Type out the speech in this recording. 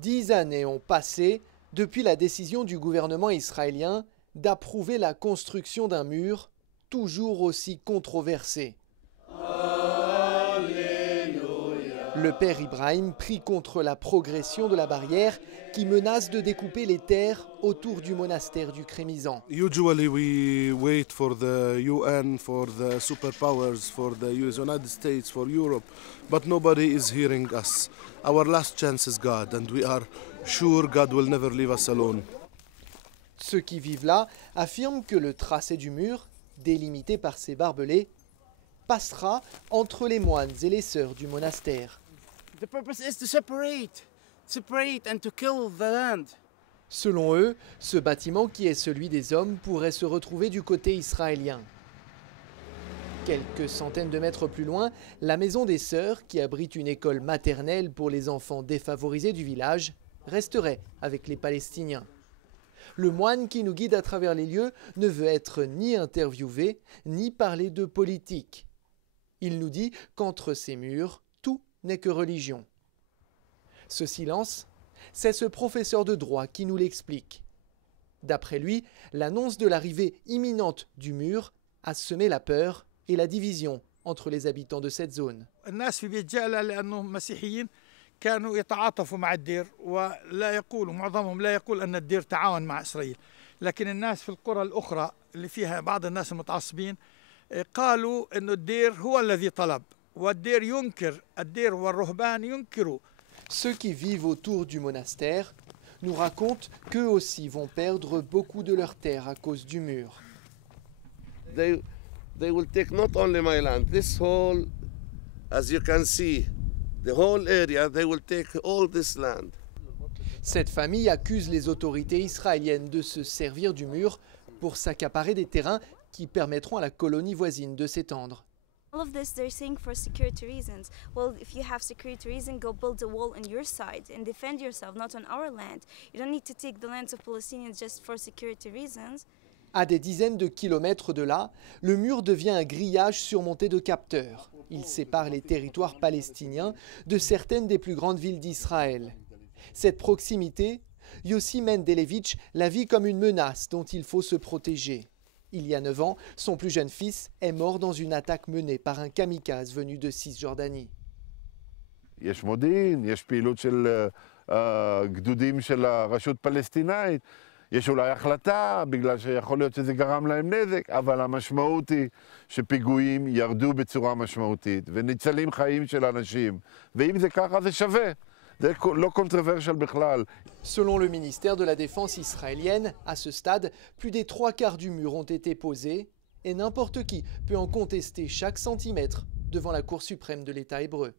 10 années ont passé depuis la décision du gouvernement israélien d'approuver la construction d'un mur toujours aussi controversé. Le père Ibrahim prie contre la progression de la barrière qui menace de découper les terres autour du monastère du Crémisan. Usually we wait for the UN, for the superpowers, for the United States, for Europe, but nobody is hearing us. Our last chance is God, and we are sure God will never leave us alone. Ceux qui vivent là affirment que le tracé du mur, délimité par ces barbelés, passera entre les moines et les sœurs du monastère. The purpose is to separate and to kill the land. Selon eux, ce bâtiment qui est celui des hommes pourrait se retrouver du côté israélien. Quelques centaines de mètres plus loin, la maison des sœurs, qui abrite une école maternelle pour les enfants défavorisés du village, resterait avec les Palestiniens. Le moine qui nous guide à travers les lieux ne veut être ni interviewé, ni parler de politique. Il nous dit qu'entre ces murs, tout n'est que religion. Ce silence, c'est ce professeur de droit qui nous l'explique. D'après lui, l'annonce de l'arrivée imminente du mur a semé la peur et la division entre les habitants de cette zone. كانوا يتعاطفوا مع الدير ولا يقولوا معظمهم لا يقول أن الدير تعاون مع إسرائيل لكن الناس في القرى الأخرى اللي فيها بعض الناس المتعصبين قالوا أن الدير هو الذي طلب والدير ينكر الدير والرهبان ينكروا. Ceux qui vivent autour du monastère nous racontent qu'eux aussi vont perdre beaucoup de leurs terres à cause du mur. They will take not only my land, this whole, as you can see, the whole area, they will take all this land. Cette famille accuse les autorités israéliennes de se servir du mur pour s'accaparer des terrains qui permettront à la colonie voisine de s'étendre. All of this they're saying for security reasons. Well, if you have security reasons, go build a wall on your side and defend yourself, not on our land. You don't need to take the lands of Palestinians just for security reasons. À des dizaines de kilomètres de là, le mur devient un grillage surmonté de capteurs. Il sépare les territoires palestiniens de certaines des plus grandes villes d'Israël. Cette proximité, Yossi Mendelevitch la vit comme une menace dont il faut se protéger. Il y a 9 ans, son plus jeune fils est mort dans une attaque menée par un kamikaze venu de Cisjordanie. יש מודיעין, יש פעילות של גדודים של הרשות פלסטינאית, יש אולי החלטה בגלל שיכול להיות שזה גרם להם נזק, אבל המשמעות היא שפיגועים ירדו בצורה משמעותית וניצלים חיים של אנשים, ואם זה ככה זה שווה. Selon le ministère de la Défense israélienne, à ce stade, plus des 3/4 du mur ont été posés et n'importe qui peut en contester chaque centimètre devant la Cour suprême de l'État hébreu.